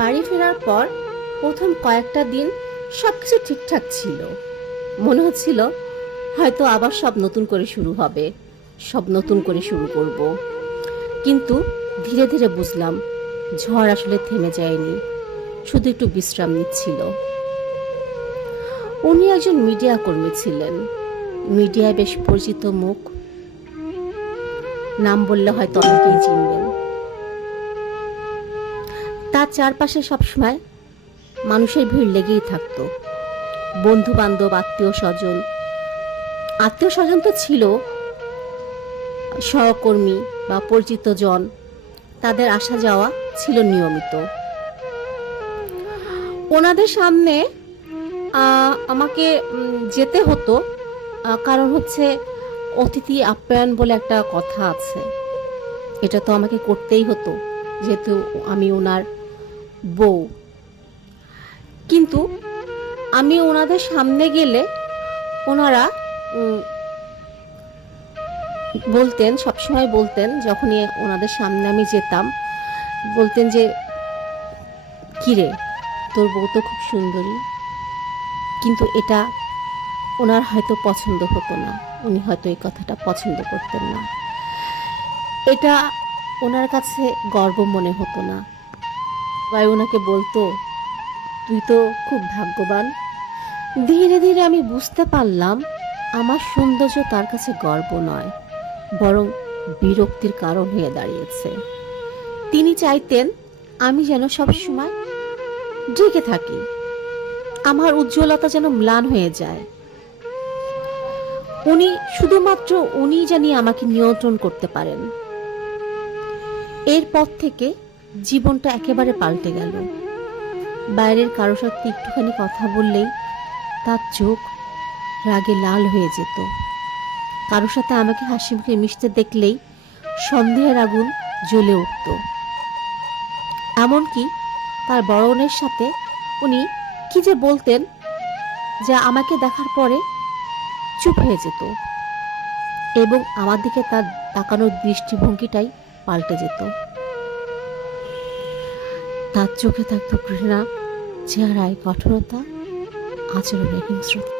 বাড়ি ফেরার পর প্রথম কয়েকটা দিন সবকিছু ঠিকঠাক ছিল। মনে হচ্ছিল হয়তো আবার সব নতুন করে শুরু হবে, সব নতুন করে শুরু করব। কিন্তু ধীরে ধীরে বুঝলাম ঝড় আসলে থেমে যায়নি, শুধু একটু বিশ্রাম নিচ্ছিল। উনি একজন মিডিয়া কর্মী ছিলেন, মিডিয়ায় বেশ পরিচিত মুখ, নাম বললে হয়তো অনেকেই চিনবেন। তার চারপাশে সবসময় মানুষের ভিড় লেগেই থাকতো, বন্ধু বান্ধব, আত্মীয় স্বজন তো ছিল, সহকর্মী বা পরিচিত জন, তাদের আসা যাওয়া ছিল নিয়মিত। ওনাদের সামনে আমাকে যেতে হতো, কারণ হচ্ছে অতিথি আপ্যায়ন বলে একটা কথা আছে, এটা তো আমাকে করতেই হতো যেহেতু আমি ওনার বউ। কিন্তু আমি ওনাদের সামনে গেলে ওনারা বলতেন, সবসময় বলতেন, যখনই ওনাদের সামনে আমি যেতাম বলতেন যে, কিরে তোর বউ তো খুব সুন্দরী। কিন্তু এটা ওনার হয়তো পছন্দ হতো না, উনি হয়তো এই কথাটা পছন্দ করতেন না, এটা ওনার কাছে গর্ব মনে হতো না। তাই ওনাকে বলতো, তুই তো খুব ভাগ্যবান। ধীরে ধীরে আমি বুঝতে পারলাম আমার সৌন্দর্য তার কাছে গর্ব নয়, বরং বিরক্তির কারণ হয়ে দাঁড়িয়েছে। তিনি চাইতেন আমি যেন সবসময় ঢেকে থাকি, আমার উজ্জ্বলতা যেন ম্লান হয়ে যায়। শুধুমাত্র উনি জানি আমাকে নিয়ন্ত্রণ করতে পারেন। এরপর থেকে জীবনটা একেবারে পাল্টে গেল। বাইরের কারোর সাথে একটুখানি কথা বললেই তার চোখ রাগে লাল হয়ে যেত। কারোর সাথে আমাকে হাসি মুখে মিশতে দেখলেই সন্দেহের আগুন জ্বলে উঠত। এমনকি তার বড় বোনের সাথে উনি কি যে বলতেন, যা আমাকে দেখার পরে চুপ হয়ে যেত এবং আমার দিকে তার তাকানোর দৃষ্টিভঙ্গিটাই পাল্টে যেত। তার চোখে থাকতো ঘৃণা, চেহারায় কঠোরতা, আচরণে হিংস্রতা।